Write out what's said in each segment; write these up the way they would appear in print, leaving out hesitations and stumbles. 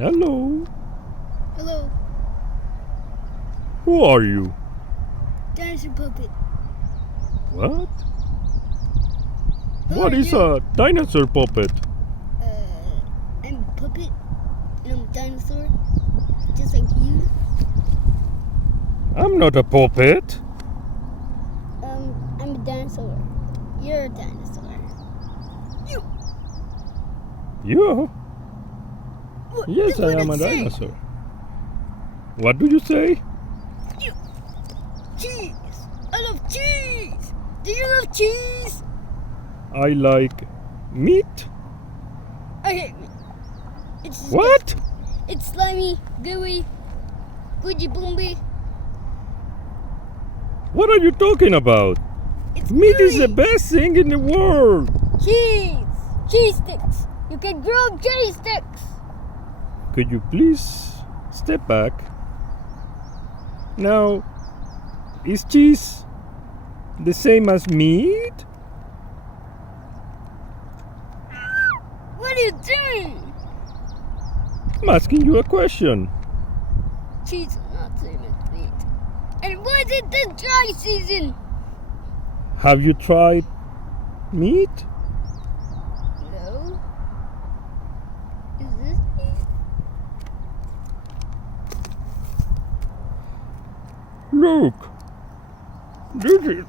Hello. Hello. Who are you? Dinosaur puppet. What? Who What are is you? a dinosaur puppet? I'm a puppet, and I'm a dinosaur, just like you. I'm not a puppet. I'm a dinosaur. You're a dinosaur. You? What? Yes, That's I what am it a said. dinosaur. What do you say? Cheese. I love cheese. Do you love cheese? I like meat. I hate meat. It's disgusting. What? It's slimy, gooey, squidgy boomby. What are you talking about? It's Meat is gooey. the best thing in the world. Cheese. Cheese sticks. You can grow cheese sticks. Could you please step back? Now, is cheese the same as meat? What are you doing? I'm asking you a question. Cheese is not same as meat. And was it the dry season? Have you tried meat? No. Is this meat? Look. This is,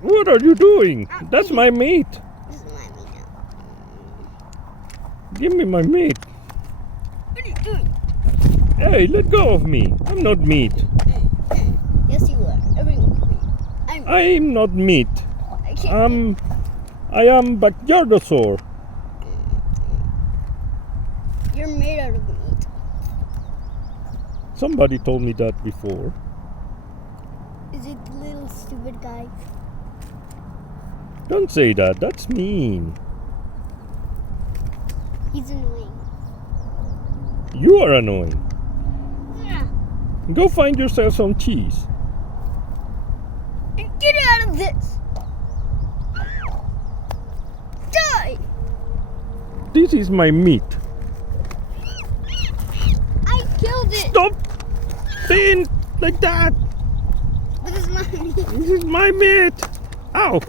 what are you doing? That's my meat. This is my meat now. Give me my meat. What are you doing? Hey, let go of me. I'm not meat. Yes, you are. Everyone's meat. I'm not meat. I can't. I am Backyardosaur. You're made out of meat. Somebody told me that before. Is it the little stupid guy? Don't say that. That's mean. He's annoying. You are annoying. Yeah. Go find yourself some cheese. And get out of this! Die! This is my meat. I killed it! Stop being like that. This is my meat. This is my meat. Ow.